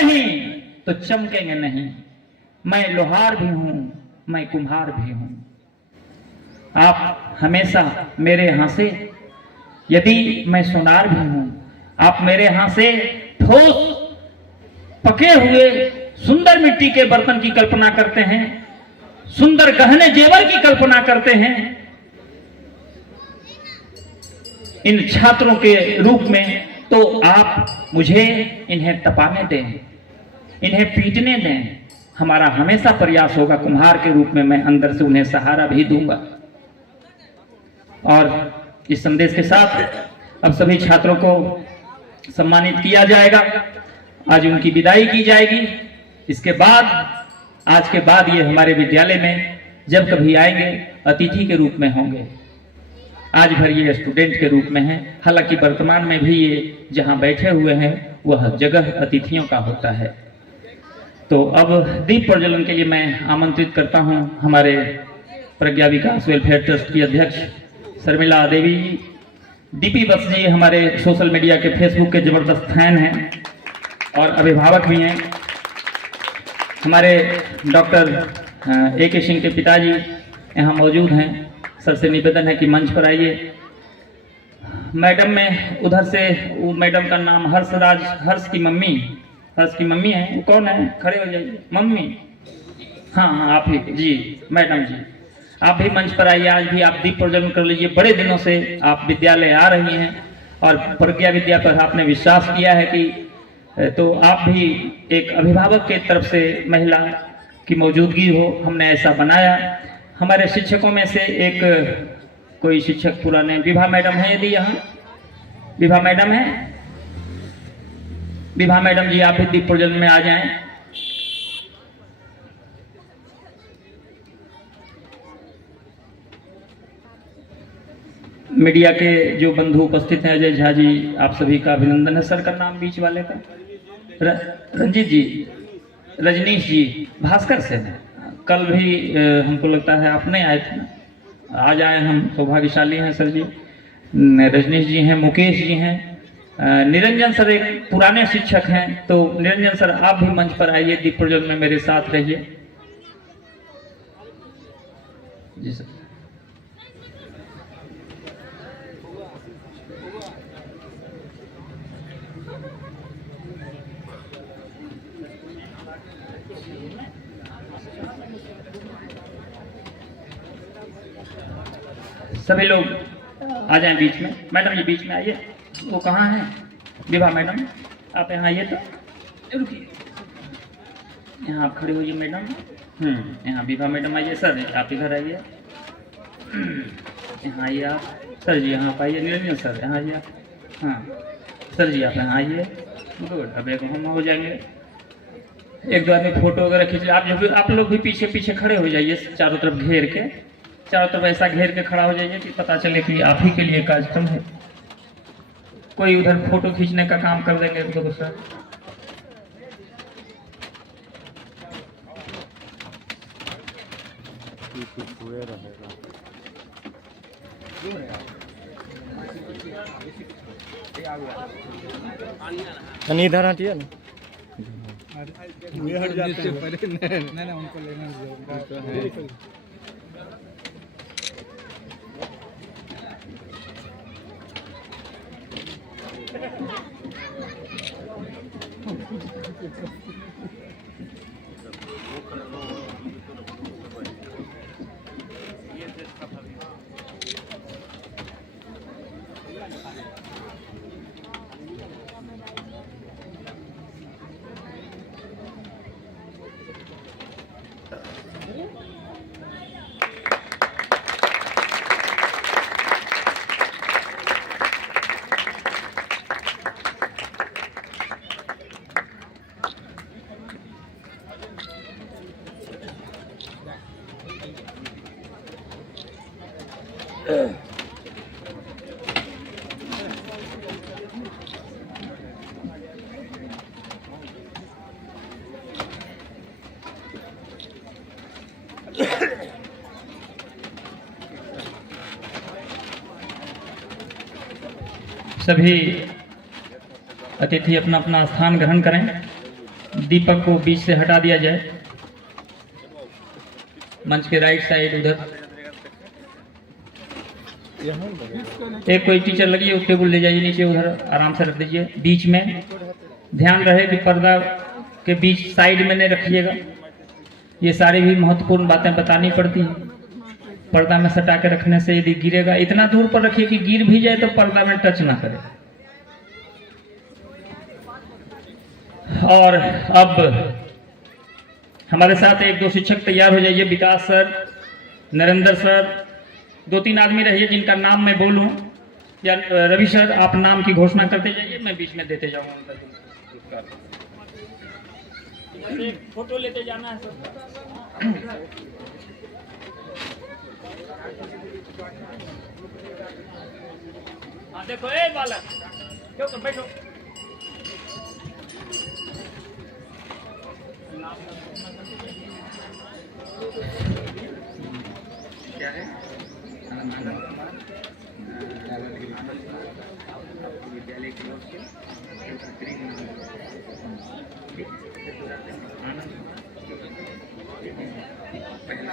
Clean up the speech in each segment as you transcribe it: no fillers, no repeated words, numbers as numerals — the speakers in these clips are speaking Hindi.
नहीं तो चमकेंगे नहीं। मैं लोहार भी हूं, मैं कुम्हार भी हूं। आप हमेशा मेरे यहां से, यदि मैं सोनार भी हूं, आप मेरे यहां से ठोस पके हुए सुंदर मिट्टी के बर्तन की कल्पना करते हैं, सुंदर गहने जेवर की कल्पना करते हैं। इन छात्रों के रूप में तो आप मुझे इन्हें तपाने दें, इन्हें पीटने दें। हमारा हमेशा प्रयास होगा, कुम्हार के रूप में मैं अंदर से उन्हें सहारा भी दूंगा। और इस संदेश के साथ अब सभी छात्रों को सम्मानित किया जाएगा। आज उनकी विदाई की जाएगी। इसके बाद, आज के बाद ये हमारे विद्यालय में जब कभी आएंगे अतिथि के रूप में होंगे। आज भर ये स्टूडेंट के रूप में हैं। हालांकि वर्तमान में भी ये जहां बैठे हुए हैं वह जगह अतिथियों का होता है। तो अब दीप प्रज्वलन के लिए मैं आमंत्रित करता हूं हमारे प्रज्ञा विकास वेलफेयर ट्रस्ट की अध्यक्ष शर्मिला देवी जी। डीपी बस जी हमारे सोशल मीडिया के फेसबुक के जबरदस्त फैन हैं और अभिभावक भी हैं। हमारे डॉक्टर A.K. सिंह के पिताजी यहाँ मौजूद हैं। सर से निवेदन है कि मंच पर आइए। मैडम में उधर से, वो मैडम का नाम हर्षराज, हर्ष की मम्मी है। वो कौन है? खड़े हो जाइए। मम्मी, हाँ आप ही जी, मैडम जी आप भी मंच पर आइए। आज भी आप दीप प्रज्वलन कर लीजिए। बड़े दिनों से आप विद्यालय आ रही हैं और प्रज्ञा विद्या पर आपने विश्वास किया है कि तो आप भी एक अभिभावक के तरफ से महिला की मौजूदगी हो, हमने ऐसा बनाया। हमारे शिक्षकों में से एक कोई शिक्षक पुराने, विभा मैडम है यदि यहाँ, विभा मैडम है, विभा मैडम जी आप भी दीप प्रज्वलन में आ जाएं। मीडिया के जो बंधु उपस्थित हैं, अजय झा जी आप सभी का अभिनंदन है। सर का नाम बीच वाले का रंजीत जी, रजनीश जी, भास्कर से हैं। कल भी हमको लगता है आप नहीं आए थे ना, आज आए हम, सौभाग्यशाली हैं सर जी। रजनीश जी हैं, मुकेश जी हैं, निरंजन सर एक पुराने शिक्षक हैं। तो निरंजन सर आप भी मंच पर आइए, दीप प्रज्वलन में मेरे साथ रहिए। जी सर। सभी लोग आ जाएं बीच में। मैडम जी बीच में आइए। वो कहाँ हैं? विभा मैडम आप यहाँ आइए। तो रुकिए, यहाँ आप खड़े होइए मैडम। यहाँ विभा मैडम आइए। सर आप इधर आइए, यहाँ आइए आप। सर जी यहाँ आप आइए। निरंजन सर यहाँ आइए आप। हाँ सर जी आप यहाँ आइए। गुड, अब एक हम हो जाएंगे। एक दो आदमी फोटो वगैरह खींच। आप लोग भी पीछे पीछे खड़े हो जाइए, चारों तरफ घेर के, चारों तरफ ऐसा घेर के खड़ा हो जाइए कि पता चले कि आप ही के लिए कार्यक्रम है। कोई उधर फोटो खींचने का काम कर देंगे तो दूसरा। इधर हटिए ना, हट जाते हैं। नहीं उनको लेना। सभी अतिथि अपना अपना स्थान ग्रहण करें। दीपक को बीच से हटा दिया जाए। मंच के राइट साइड उधर एक कोई टीचर लगी है, टेबल ले जाइए नीचे, उधर आराम से रख दीजिए। बीच में ध्यान रहे कि पर्दा के बीच साइड में नहीं रखिएगा। ये सारी भी महत्वपूर्ण बातें बतानी पड़ती हैं। पर्दा में सटा के रखने से यदि गिरेगा, इतना दूर पर रखिए कि गिर भी जाए तो पर्दा में टच ना करे। और अब हमारे साथ एक दो शिक्षक तैयार हो जाइए। विकास सर, नरेंद्र सर, 2-3 आदमी रहिए जिनका नाम मैं बोलूं, या रवि सर आप नाम की घोषणा करते जाइए, मैं बीच में देते जाऊंगा उनका पुरस्कार। एक फोटो लेते जाना है सर। हाँ देखो, ए बालक क्यों कर बैठो। क्या है? विद्यालय की ओर से पहला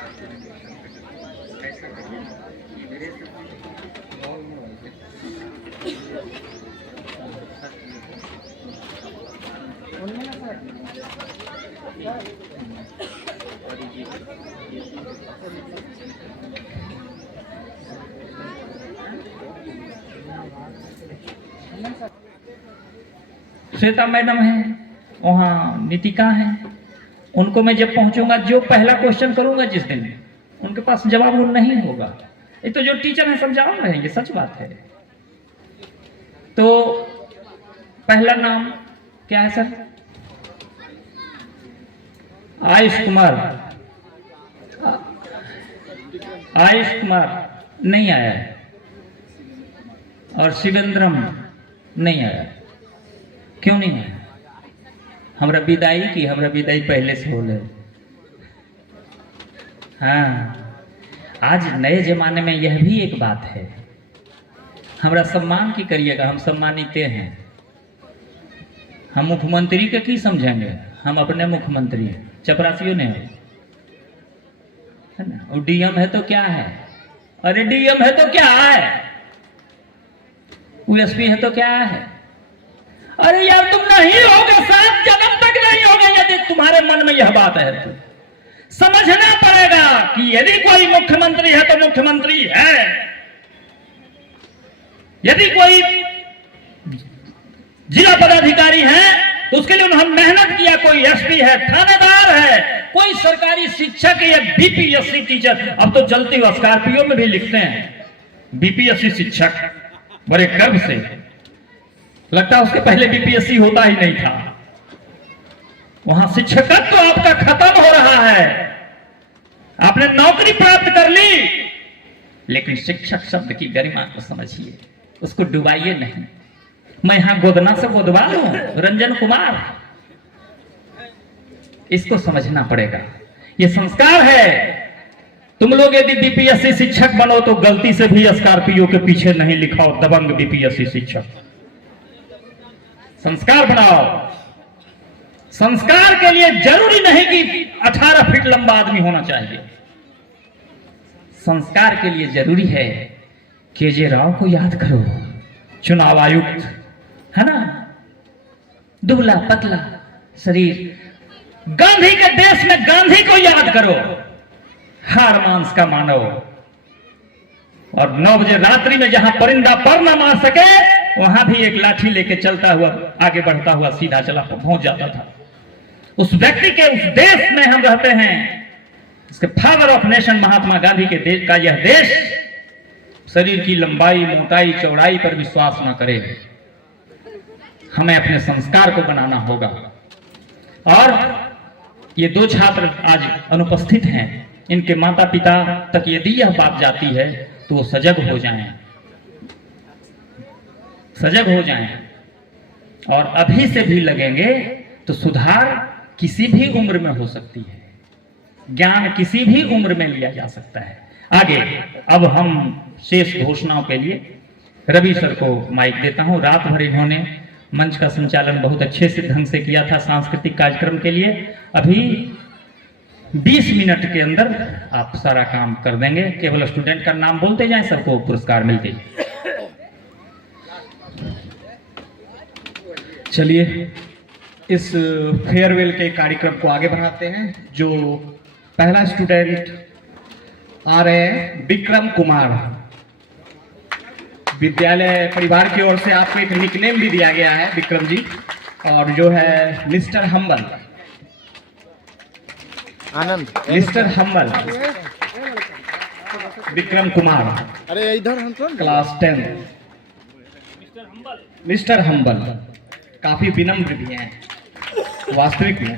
ऐसा श्वेता मैडम है, वहाँ नीतिका है। उनको मैं जब पहुंचूंगा, जो पहला क्वेश्चन करूंगा जिस दिन, उनके पास जवाब वो नहीं होगा। ये तो जो टीचर है समझा रहे हैं, ये सच बात है। तो पहला नाम क्या है सर? आयुष कुमार। आयुष कुमार नहीं आया है, और शिवेंद्रम नहीं आया। क्यों नहीं आया? हमरा विदाई की, हमरा विदाई पहले से हो ले। हाँ, आज नए जमाने में यह भी एक बात है। हमरा सम्मान की करिएगा, हम सम्मानित हैं। हम मुख्यमंत्री के की समझेंगे? हम अपने मुख्यमंत्री हैं, चपरासियों ने है ना। और डीएम है तो क्या है? अरे डीएम है तो क्या है? यूएसपी है तो क्या है? अरे यार तुम नहीं होगे, 7 जन्म तक नहीं होगे यदि तुम्हारे मन में यह बात है तो समझना पड़ेगा कि यदि कोई मुख्यमंत्री है तो मुख्यमंत्री है। यदि कोई जिला पदाधिकारी है तो उसके लिए उन्होंने मेहनत किया। कोई एसपी है, थानेदार है, कोई सरकारी शिक्षक या बीपीएससी टीचर। अब तो जलती हुई स्कॉर्पियो में भी लिखते हैं बीपीएससी शिक्षक, बड़े गर्व से। लगता है उसके पहले बीपीएससी होता ही नहीं था। वहां शिक्षकत्व तो आपका खत्म हो रहा है। आपने नौकरी प्राप्त कर ली, लेकिन शिक्षक शब्द की गरिमा को समझिए, उसको डुबाइए नहीं। मैं यहां गोदना से गोदवा लूं, रंजन कुमार, इसको समझना पड़ेगा। ये संस्कार है। तुम लोग यदि बीपीएससी शिक्षक बनो तो गलती से भी स्कॉर्पियो के पीछे नहीं लिखाओ दबंग बीपीएससी शिक्षक। संस्कार बनाओ। संस्कार के लिए जरूरी नहीं कि 18 फीट लंबा आदमी होना चाहिए। संस्कार के लिए जरूरी है केजे राव को याद करो, चुनाव आयुक्त है ना, दुबला पतला शरीर। गांधी के देश में गांधी को याद करो, हाड़ मांस का मानव। और 9 बजे रात्रि में जहां परिंदा पर न मार सके, वहां भी एक लाठी लेके चलता हुआ, आगे बढ़ता हुआ सीधा चला पहुंच जाता था। उस व्यक्ति के, उस देश में हम रहते हैं। इसके father of nation Mahatma Gandhi के देश का यह देश शरीर की लंबाई, मोटाई, चौड़ाई पर विश्वास न करे। हमें अपने संस्कार को बनाना होगा। और ये 2 छात्र आज अनुपस्थित हैं, इनके माता पिता तक यदि यह बात जाती है तो सजग हो जाएं, सजग हो जाएं। और अभी से भी लगेंगे तो सुधार किसी भी उम्र में हो सकती है। ज्ञान किसी भी उम्र में लिया जा सकता है। आगे अब हम शेष घोषणाओं के लिए रवि सर को माइक देता हूं। रात भर इन्होंने मंच का संचालन बहुत अच्छे से ढंग से किया था सांस्कृतिक कार्यक्रम के लिए। अभी 20 मिनट के अंदर आप सारा काम कर देंगे, केवल स्टूडेंट का नाम बोलते जाएं, सबको पुरस्कार मिलते जाएं। चलिए इस फेयरवेल के कार्यक्रम को आगे बढ़ाते हैं। जो पहला स्टूडेंट आ रहे हैं विक्रम कुमार। विद्यालय परिवार की ओर से आपको एक निकनेम भी दिया गया है विक्रम जी, और जो है मिस्टर हम्बल। आनंद मिस्टर हम्बल विक्रम कुमार, अरे इधर हम तो क्लास 10। मिस्टर हम्बल काफी विनम्र भी हैं वास्तविक में।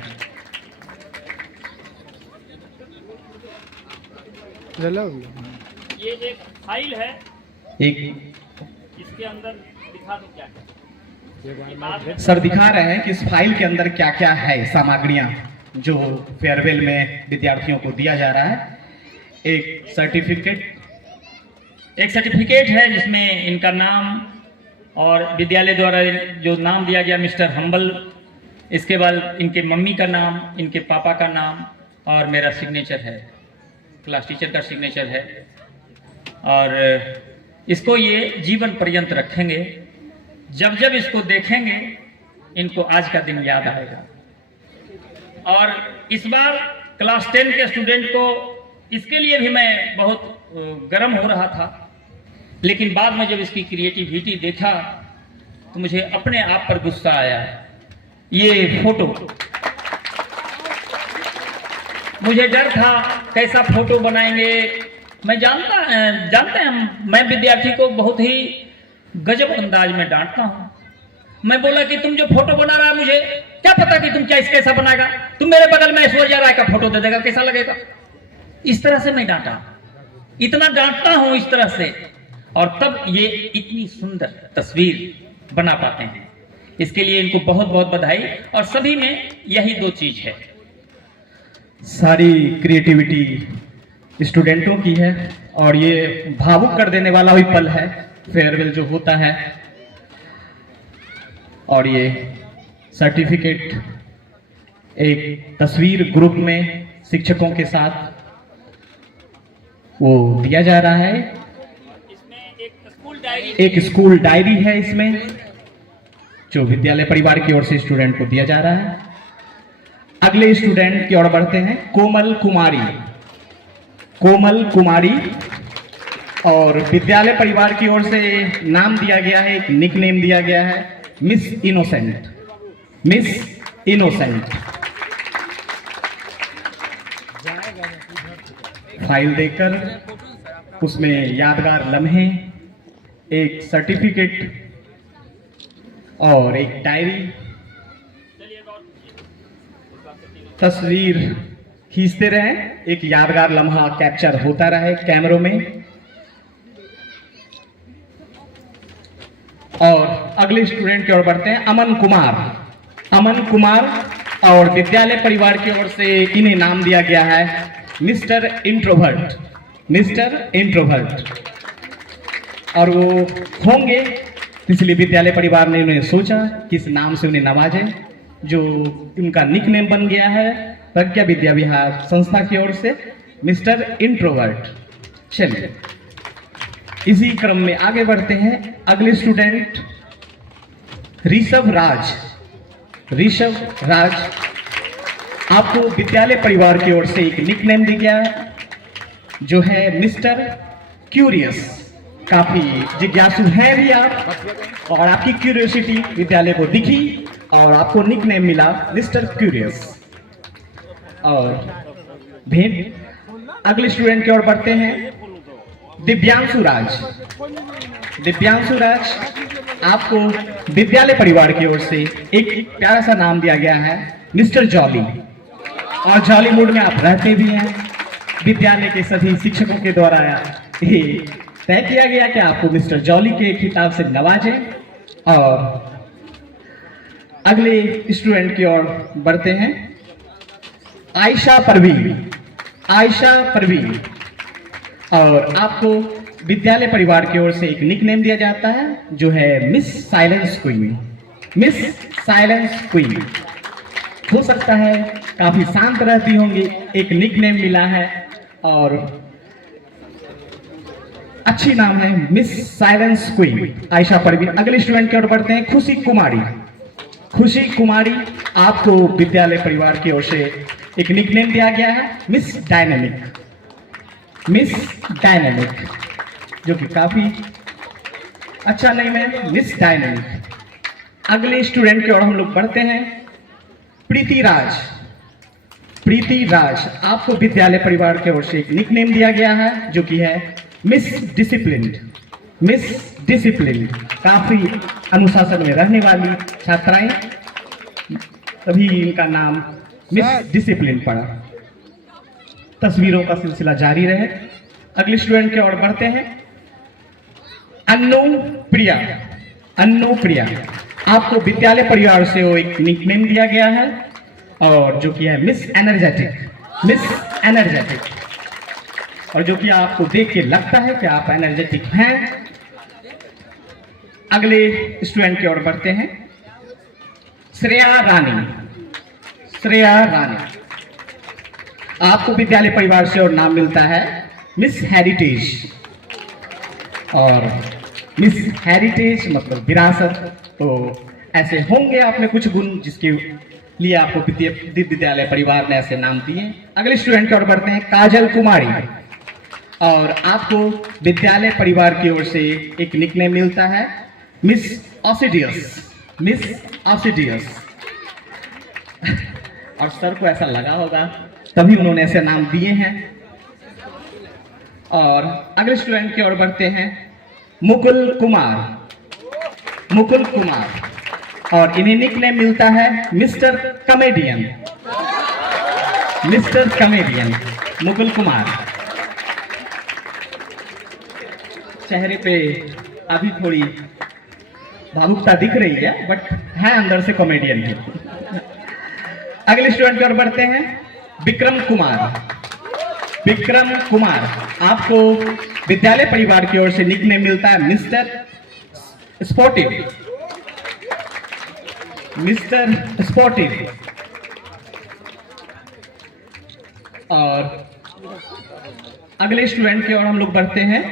ये एक फाइल है, एक इसके अंदर दिखा दो क्या सर दिखा रहे हैं कि इस फाइल के अंदर क्या क्या है सामग्रियां जो फेयरवेल में विद्यार्थियों को दिया जा रहा है। एक सर्टिफिकेट है जिसमें इनका नाम और विद्यालय द्वारा जो नाम दिया गया मिस्टर हम्बल, इसके बाद इनके मम्मी का नाम, इनके पापा का नाम और मेरा सिग्नेचर है, क्लास टीचर का सिग्नेचर है। और इसको ये जीवन पर्यंत रखेंगे। जब जब इसको देखेंगे इनको आज का दिन याद आएगा। और इस बार क्लास 10 के स्टूडेंट को इसके लिए भी मैं बहुत गर्म हो रहा था, लेकिन बाद में जब इसकी क्रिएटिविटी देखा तो मुझे अपने आप पर गुस्सा आया। ये फोटो, मुझे डर था कैसा फोटो बनाएंगे। मैं जानते हैं मैं विद्यार्थी को बहुत ही गजब अंदाज में डांटता हूं। मैं बोला कि तुम जो फोटो बना रहा है, मुझे क्या पता कि तुम क्या कैसा बनाएगा, तुम मेरे बगल में ऐश्वर्या राय का फोटो दे देगा, कैसा लगेगा। इस तरह से मैं डांटा, इतना डांटता हूं इस तरह से, और तब ये इतनी सुंदर तस्वीर बना पाते हैं। इसके लिए इनको बहुत बहुत बधाई। और सभी में यही दो चीज है, सारी क्रिएटिविटी स्टूडेंटों की है, और ये भावुक कर देने वाला भी पल है फेयरवेल जो होता है। और ये सर्टिफिकेट, एक तस्वीर ग्रुप में शिक्षकों के साथ वो दिया जा रहा है। एक स्कूल डायरी है इसमें, जो विद्यालय परिवार की ओर से स्टूडेंट को दिया जा रहा है। अगले स्टूडेंट की ओर बढ़ते हैं, कोमल कुमारी। कोमल कुमारी, और विद्यालय परिवार की ओर से नाम दिया गया है, एक निकनेम दिया गया है miss innocent. Miss innocent. File देकर उसमें यादगार लम्हे, एक सर्टिफिकेट और एक डायरी, तस्वीर खींचते रहे, एक यादगार लम्हा कैप्चर होता रहे कैमरों में। और अगले स्टूडेंट की ओर बढ़ते हैं, अमन कुमार। अमन कुमार, और विद्यालय परिवार की ओर से इन्हें नाम दिया गया है मिस्टर इंट्रोवर्ट। मिस्टर इंट्रोवर्ट, और वो होंगे, इसलिए विद्यालय परिवार ने उन्हें सोचा कि इस नाम से उन्हें नवाजें, जो उनका निकनेम बन गया है प्रज्ञा विद्या विहार संस्था की ओर से मिस्टर इंट्रोवर्ट। चलिए इसी क्रम में आगे बढ़ते हैं। अगले स्टूडेंट ऋषभ राज। ऋषभ राज, आपको विद्यालय परिवार की ओर से एक निकनेम दिया गया है जो है मिस्टर क्यूरियस। काफी जिज्ञासु हैं भी आप, और आपकी क्यूरियोसिटी विद्यालय को दिखी और आपको निकनेम मिला मिस्टर क्यूरियस। और भेंट अगले स्टूडेंट की ओर बढ़ते हैं, दिव्यांशु राज। दिव्यांशु राज, आपको विद्यालय परिवार की ओर से एक प्यारा सा नाम दिया गया है मिस्टर जॉली, और जॉली मूड में आप रहते भी हैं। विद्यालय के सभी शिक्षकों के द्वारा ये तय किया गया कि आपको मिस्टर जॉली के खिताब से नवाजें। और अगले स्टूडेंट की ओर बढ़ते हैं, आयशा परवीन। आयशा परवीन, और आपको विद्यालय परिवार की ओर से एक निकनेम दिया जाता है जो है miss silence queen. Miss silence queen. हो सकता है काफी शांत रहती होंगी, एक निकनेम मिला है और अच्छी नाम है miss silence queen Ayesha Parveen. अगले स्टूडेंट की ओर बढ़ते हैं, खुशी कुमारी। खुशी कुमारी, आपको विद्यालय परिवार की ओर से एक निकनेम दिया गया है मिस डायनेमिक। मिस डायनेमिक, जो कि काफी अच्छा नेम है, मिस डायनेमिक। अगले स्टूडेंट की ओर हम लोग बढ़ते हैं, प्रीति राज। प्रीति राज, आपको विद्यालय परिवार की ओर से एक निकनेम दिया गया है जो कि है मिस डिसिप्लिन्ड। मिस डिसिप्लिन्ड, काफी अनुशासन में रहने वाली छात्राएं, तभी इनका नाम मिस डिसिप्लिन पड़ा। तस्वीरों का सिलसिला जारी रहे। अगले स्टूडेंट की ओर बढ़ते हैं, अन्नू प्रिया। अन्नू प्रिया, आपको विद्यालय परिवार से वो एक निकनेम दिया गया है और जो कि है मिस एनर्जेटिक। मिस एनर्जेटिक, और जो कि आपको देख के लगता है कि आप एनर्जेटिक हैं। अगले स्टूडेंट की ओर बढ़ते हैं, श्रेया रानी। श्रेया रानी, आपको विद्यालय परिवार से और नाम मिलता है मिस हेरिटेज। और मिस हेरिटेज मतलब विरासत, तो ऐसे होंगे आप में कुछ गुण जिसके लिए आपको विद्यालय परिवार ने ऐसे नाम दिए। अगले स्टूडेंट की ओर बढ़ते हैं, काजल कुमारी। और आपको विद्यालय परिवार की ओर से एक निकनेम मिलता है मिस ऑसिडियस। मिस ऑसिडियस, और सर को ऐसा लगा होगा तभी उन्होंने ऐसे नाम दिए हैं। और अगले स्टूडेंट की ओर बढ़ते हैं, मुकुल कुमार। मुकुल कुमार, और इन्हें निकनेम मिलता है mister comedian. Mister comedian Mukul Kumar. चेहरे पे अभी थोड़ी भावुकता दिख रही है, बट है अंदर से कॉमेडियन है। अगले स्टूडेंट की ओर बढ़ते हैं, विक्रम कुमार। विक्रम कुमार, आपको विद्यालय परिवार की ओर से निकनेम मिलता है मिस्टर स्पोर्टिव। Mister sportive. और अगले स्टूडेंट की ओर हम लोग बढ़ते हैं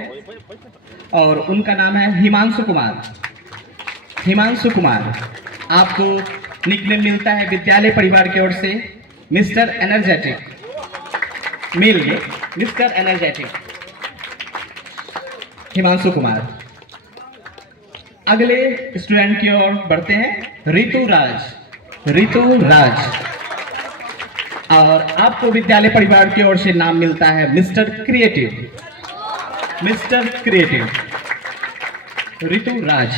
और उनका नाम है हिमांशु कुमार। हिमांशु कुमार, आपको निकनेम मिलता है विद्यालय परिवार की ओर से मिस्टर एनर्जेटिक। मेल में मिस्टर एनर्जेटिक हिमांशु कुमार। अगले स्टूडेंट की ओर बढ़ते हैं, ऋतु राज। ऋतु राज, और आपको विद्यालय परिवार की ओर से नाम मिलता है मिस्टर क्रिएटिव। मिस्टर क्रिएटिव ऋतु राज।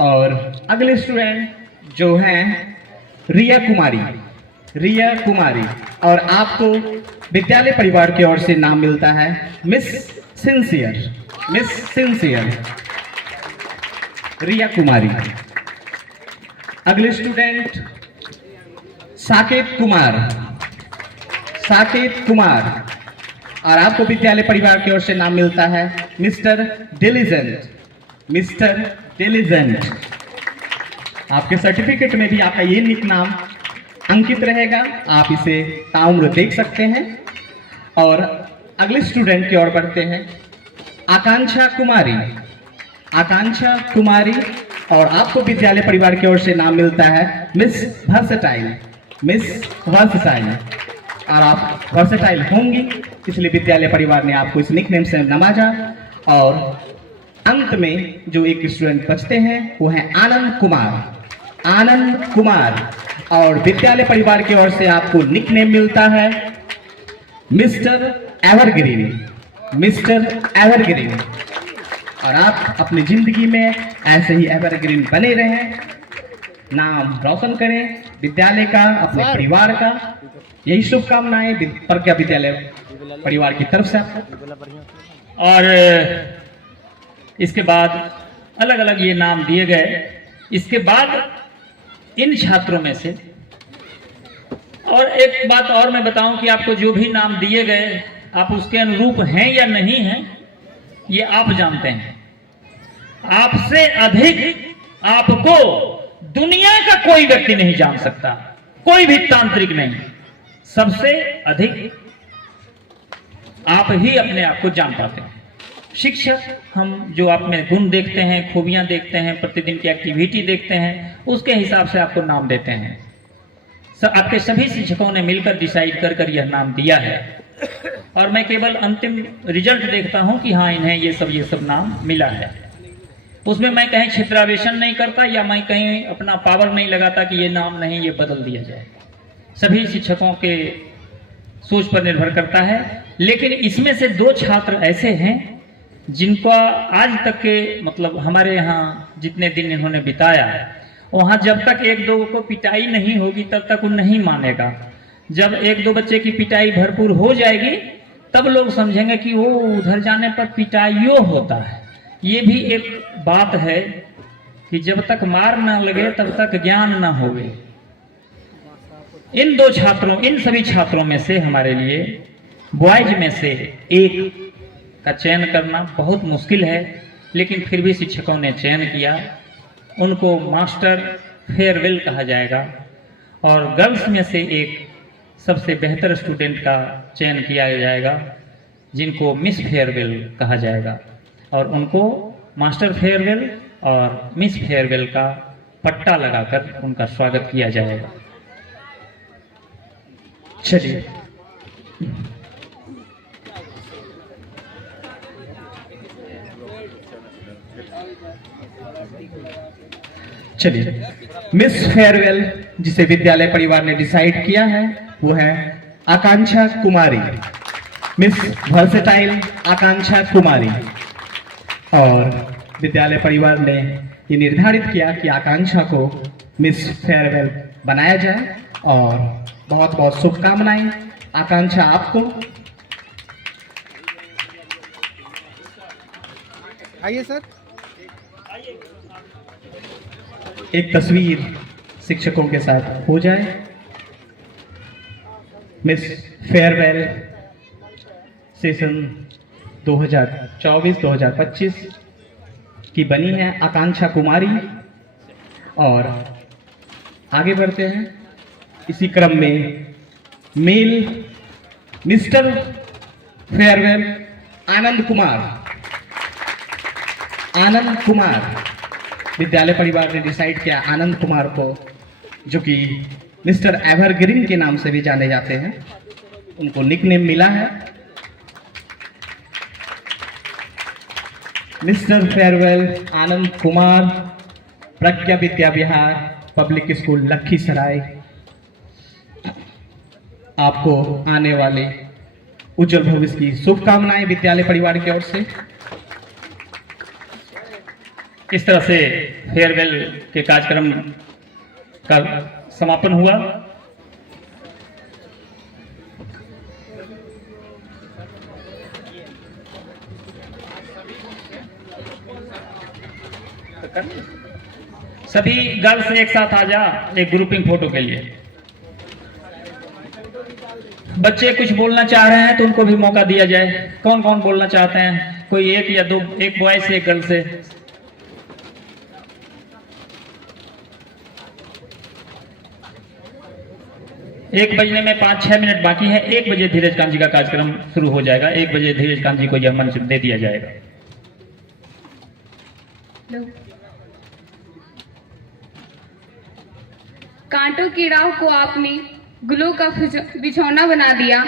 और अगले स्टूडेंट जो हैं, रिया कुमारी। रिया कुमारी, और आपको विद्यालय परिवार की ओर से नाम मिलता है miss sincere. Miss sincere Riya Kumari. अगले स्टूडेंट साकेत कुमार। साकेत कुमार, और आपको विद्यालय परिवार की ओर से नाम मिलता है मिस्टर डिलीजेंट। मिस्टर डिलीजेंट, आपके सर्टिफिकेट में भी आपका ये निक नाम अंकित रहेगा, आप इसे ताउम्र देख सकते हैं। और अगले स्टूडेंट की ओर बढ़ते हैं, आकांक्षा कुमारी। आकांक्षा कुमारी, और आपको विद्यालय परिवार की ओर से नाम मिलता है मिस वर्सेटाइल। मिस वर्सेटाइल, और आप वर्सेटाइल होंगी, इसलिए विद्यालय परिवार ने आपको इस निकनेम से नवाजा। और अंत में जो एक स्टूडेंट बचते हैं वो है आनंद कुमार। आनंद कुमार, और विद्यालय परिवार की ओर से आपको निकनेम मिलता है मिस्टर एवरग्रीन। मिस्टर एवरग्रीन, और आप अपनी जिंदगी में ऐसे ही एवरग्रीन बने रहें, नाम रोशन करें विद्यालय का, अपने परिवार का। यही शुभकामनाएं प्रज्ञा विद्यालय परिवार की तरफ से आपको। और इसके बाद अलग अलग ये नाम दिए गए। इसके बाद इन छात्रों में से, और एक बात और मैं बताऊं कि आपको जो भी नाम दिए गए आप उसके अनुरूप हैं या नहीं हैं ये आप जानते हैं। आपसे अधिक आपको दुनिया का कोई व्यक्ति नहीं जान सकता, कोई भी तांत्रिक नहीं। सबसे अधिक आप ही अपने आप को जान पाते हैं। शिक्षक हम जो आप में गुण देखते हैं, खूबियां देखते हैं, प्रतिदिन की एक्टिविटी देखते हैं, उसके हिसाब से आपको नाम देते हैं। आपके सभी शिक्षकों ने मिलकर डिसाइड कर यह नाम दिया है और मैं केवल अंतिम रिजल्ट देखता हूं कि हाँ इन्हें ये सब नाम मिला है। उसमें मैं कहीं क्षेत्रावेशन नहीं करता या मैं कहीं अपना पावर नहीं लगाता कि ये नाम नहीं, ये बदल दिया जाए। सभी शिक्षकों के सोच पर निर्भर करता है। लेकिन इसमें से 2 छात्र ऐसे हैं जिनका आज तक के मतलब हमारे यहाँ जितने दिन इन्होंने बिताया, वहाँ जब तक 1-2 को पिटाई नहीं होगी तब तक वो नहीं मानेगा। जब 1-2 बच्चे की पिटाई भरपूर हो जाएगी तब लोग समझेंगे कि वो उधर जाने पर पिटाइयों होता है। ये भी एक बात है कि जब तक मार ना लगे तब तक ज्ञान ना होवे। इन 2 छात्रों, इन सभी छात्रों में से हमारे लिए बॉयज में से एक का चयन करना बहुत मुश्किल है, लेकिन फिर भी शिक्षकों ने चयन किया। उनको मास्टर फेयरवेल कहा जाएगा और गर्ल्स में से एक सबसे बेहतर स्टूडेंट का चयन किया जाएगा जिनको मिस फेयरवेल कहा जाएगा और उनको मास्टर फेयरवेल और मिस फेयरवेल का पट्टा लगाकर उनका स्वागत किया जाएगा। चलिए मिस फेयरवेल जिसे विद्यालय परिवार ने डिसाइड किया है वो है आकांक्षा कुमारी, मिस वर्सेटाइल आकांक्षा कुमारी। और विद्यालय परिवार ने ये निर्धारित किया कि आकांक्षा को मिस फेयरवेल बनाया जाए और बहुत बहुत शुभकामनाएं आकांक्षा आपको। आइए सर। एक तस्वीर शिक्षकों के साथ हो जाए। मिस फेयरवेल सेशन 2024-2025 की बनी है आकांक्षा कुमारी। और आगे बढ़ते हैं इसी क्रम में mail mister farewell Anand Kumar विद्यालय परिवार ने डिसाइड किया आनंद कुमार को, जो कि मिस्टर एवरग्रीन के नाम से भी जाने जाते हैं, उनको निकनेम मिला है। मिस्टर फेयरवेल आनंद कुमार, प्रज्ञा विद्या विहार पब्लिक स्कूल लखीसराय, आपको आने वाले उज्जवल भविष्य की शुभकामनाएं विद्यालय परिवार की ओर से। इस तरह से फेयरवेल के कार्यक्रम का समापन हुआ। सभी गर्ल्स एक साथ आ जा एक ग्रुपिंग फोटो के लिए। बच्चे कुछ बोलना चाह रहे हैं तो उनको भी मौका दिया जाए। कौन कौन बोलना चाहते हैं? कोई 1 या 2, एक बॉय से एक गर्ल से। एक बजने में 5-6 मिनट बाकी है। 1 बजे धीरज कांत जी का कार्यक्रम शुरू हो जाएगा। 1 बजे धीरज कांत जी को यह मंच दे दिया जाएगा। कांटों की राह को आपने गुलों का बिछौना बना दिया,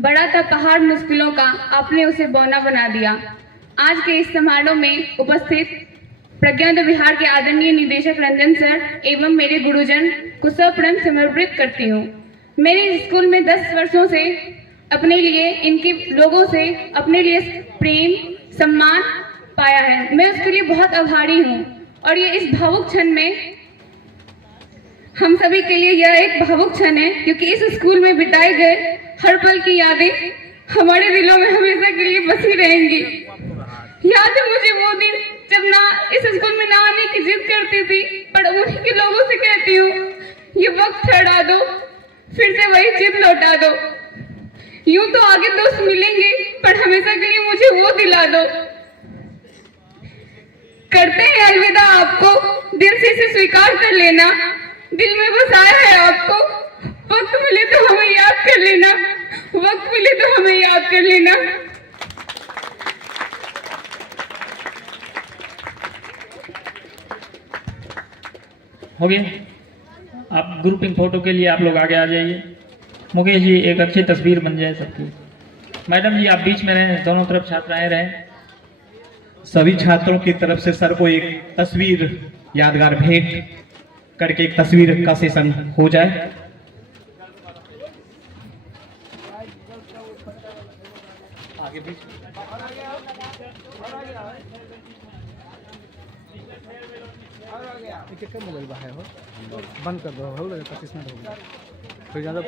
बड़ा था पहाड़ मुश्किलों का, आपने उसे बौना बना दिया। आज के इस समारोह में उपस्थित प्रज्ञा विहार के आदरणीय निदेशक रंजन सर एवं मेरे गुरुजन को सप्रणम समर्पित करती हूँ। मैंने स्कूल में 10 वर्षों से अपने लिए इनके लोगों से अपने लिए प्रेम सम्मान पाया है। मैं उसके लिए बहुत आभारी हूँ और ये इस भावुक क्षण में हम सभी के लिए यह एक भावुक क्षण है, क्योंकि इस स्कूल में बिताए गए हर पल की यादें हमारे दिलों में हमेशा के लिए बसी रहेंगी। याद है मुझे वो दिन जब ना इस स्कूल में ना आने की जिद करती थी, पर उन्हीं के लोगों से कहती हूँ ये वक्त ठहरा दो, फिर से वही जिद लौटा दो। यूं तो आगे दोस्त मिलेंगे, पर हमेशा के लिए मुझे वो दिला दो। करते हैं अलविदा आपको, दिल से इसे स्वीकार कर लेना। दिल में बसाया है आपको, वक्त मिले तो हमें याद कर लेना, वक्त मिले तो हमें याद कर लेना। हो गया। आप ग्रुपिंग फोटो के लिए आप लोग आगे आ जाइए। मुकेश जी एक अच्छी तस्वीर बन जाए सबकी। मैडम जी आप बीच में रहें, दोनों तरफ छात्राएं रहें। सभी छात्रों की तरफ से सर को एक तस्वीर यादगार भेंट करके एक तस्वीर का सेशन हो जाए। एक मोबाइल बाहर हो, बंद कर दो, हो गया 25 मिनट हो गया, फिर ज़्यादा